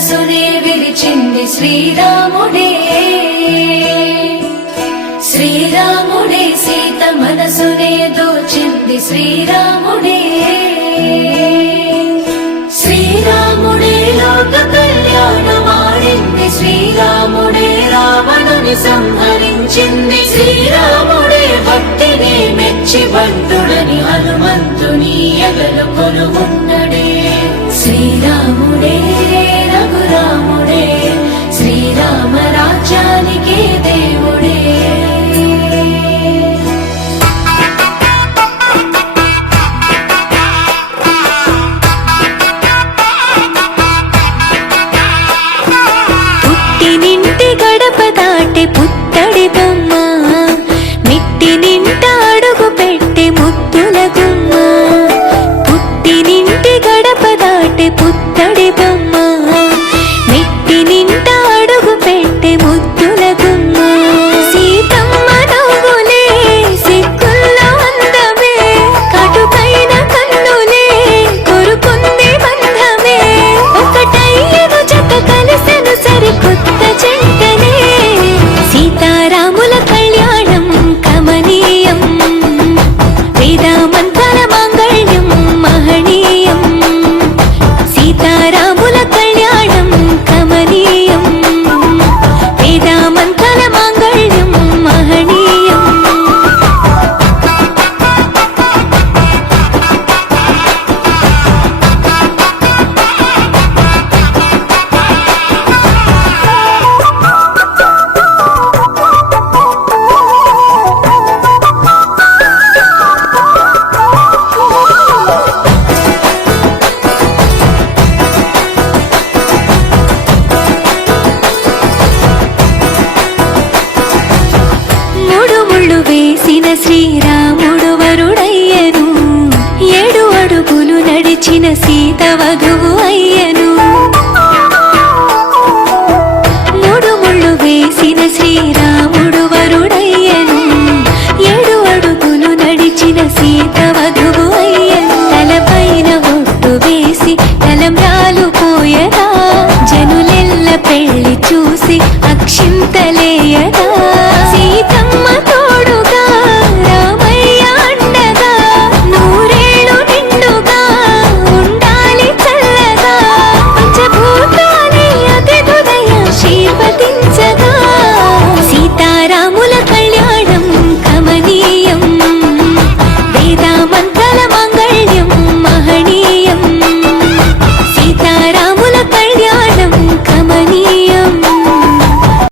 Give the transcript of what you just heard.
మనసునే విరిచింది శ్రీరాముడే. శ్రీరాముడే సీత మనసునే దోచింది శ్రీరాముడే. శ్రీరాముడే లోక కళ్యాణమాడింది. శ్రీరాముడే రావణుని సంహరించింది. శ్రీరాముడే భక్తిని మెచ్చి బంటుడని హనుమంతుని ఎగలు కొలువున్నడే. శ్రీరాముడే రఘురాముడే శ్రీరామ రాజ్యానికే దేవుడే. పుట్టినింటి గడప దాటి పుత్తడి బొమ్మ, మిట్టి నింట అడుగు పెట్టే ముద్దుల గుమ్మ. పుట్టినింటి గడప దాటి పుత్తడి బొమ్మ, మిట్టి నింట అడుగు పెట్టే ముద్దుల గుమ్మ. సీతమ్మ నవ్వులే సిగ్గుల్లో అందమే, కటుకైన కన్నులే కొరుకుంది బంధమే. ఒకటయ్యను జత కలిసెను సరికొత్త జంటనే. సీతారాముల కళ్యాణం కమనీయం, వేదామంతల మాంగళ్యం మహనీయం. సీతారాముల కళ్యాణం కమనీయం, వేదామంతల మాంగళ్యం మహనీయం. మూడు ముళ్ళు వేసిన శ్రీరాముడు వరుడయ్యను, 7 అడుగులు నడిచిన సీత వధువు